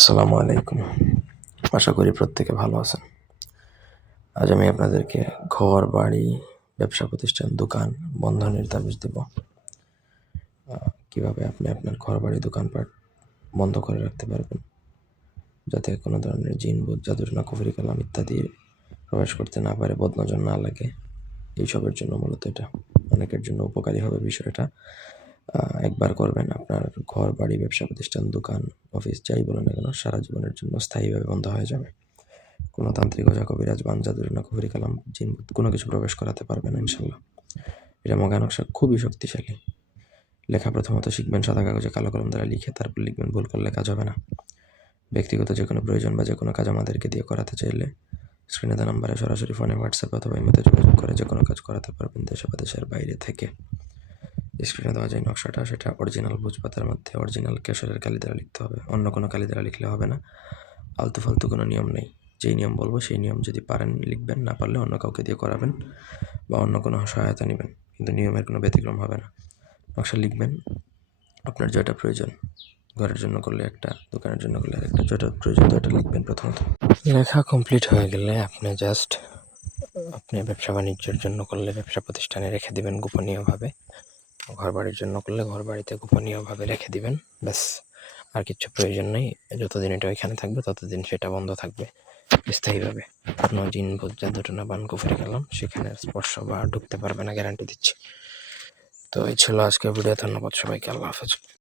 আসসালামু আলাইকুম। আশা করি প্রত্যেকে ভালো আছেন। আজ আমি আপনাদেরকে ঘর, বাড়ি, ব্যবসা প্রতিষ্ঠান, দোকান বন্ধনের তাবিজ দেব। কিভাবে আপনি আপনার ঘর, বাড়ি, দোকানপাট বন্ধ করে রাখতে পারবেন, যাতে কোনো ধরনের জিন, ভূত, জাদুটনা, কুফরি কালাম ইত্যাদি প্রবেশ করতে না পারে, বদনজর না লাগে। এইসবের জন্য মূলত এটা অনেকের জন্য উপকারী হবে বিষয়টা। একবার করবেন, আপনার ঘর, বাড়ি, ব্যবসা প্রতিষ্ঠান, দোকান, অফিস যাই বলেন না কেন সারা জীবনের জন্য স্থায়ীভাবে বন্ধ হয়ে যাবে। কোনো তান্ত্রিক, ওঝা, কবিরাজ, বান, জাদুটনা, কুফরি কালাম, জিন, ভূত কোনো কিছু প্রবেশ করাতে পারবে না ইনশাল্লাহ। এটা মগা নকশা খুবই শক্তিশালী। লেখা প্রথমত শিখবেন সাদা কাগজে কালো কলম দ্বারা লিখে, তারপর লিখবেন। ভুল করলে কাজ হবে না। ব্যক্তিগত যে কোনো প্রয়োজন বা যে কোনো কাজ আমাদেরকে দিয়ে করাতে চাইলে স্ক্রিনে দেওয়া নাম্বারে সরাসরি ফোনে, হোয়াটসঅ্যাপ অথবা ইমেতে যোগাযোগ করে যে কোনো কাজ করাতে পারবেন দেশে বা দেশের বাইরে থেকে। স্ক্রিনে দেওয়া যে নকশাটা সেটা অরিজিনাল ভোজপাতার মধ্যে অরিজিনাল কেশরের কালি দ্বারা লিখতে হবে, অন্য কোনো কালি দ্বারা লিখলে হবে না। আলতু ফালতু কোনো নিয়ম নেই। যেই নিয়ম বলবো সেই নিয়ম যদি পারেন লিখবেন, না পারলে অন্য কাউকে দিয়ে করাবেন বা অন্য কোনো সহায়তা নেবেন, কিন্তু নিয়মের কোনো ব্যতিক্রম হবে না। নকশা লিখবেন আপনার যেটা প্রয়োজন, ঘরের জন্য করলে একটা, দোকানের জন্য করলে আরেকটা, যেটা প্রয়োজন তো এটা লিখবেন প্রথমত। লেখা কমপ্লিট হয়ে গেলে আপনি ব্যবসা বাণিজ্যের জন্য করলে ব্যবসা প্রতিষ্ঠানে রেখে দিবেন গোপনীয়ভাবে, ঘর বাড়ির জন্য করলে ঘর বাড়িতে গোপনীয়ভাবে রেখে দিবেন, ব্যাস। আর কিছু প্রয়োজন নেই। যতদিন এটা ওইখানে থাকবে ততদিন সেটা বন্ধ থাকবে স্থায়ীভাবে। কোনো জিন, ভূত, জাদুটনা, বান, কুফরি কালাম সেখানে স্পর্শ বা ঢুকতে পারবে না, গ্যারান্টি দিচ্ছি। তো এই ছিল আজকের ভিডিও। ধন্যবাদ সবাইকে। আল্লাহ হাফেজ।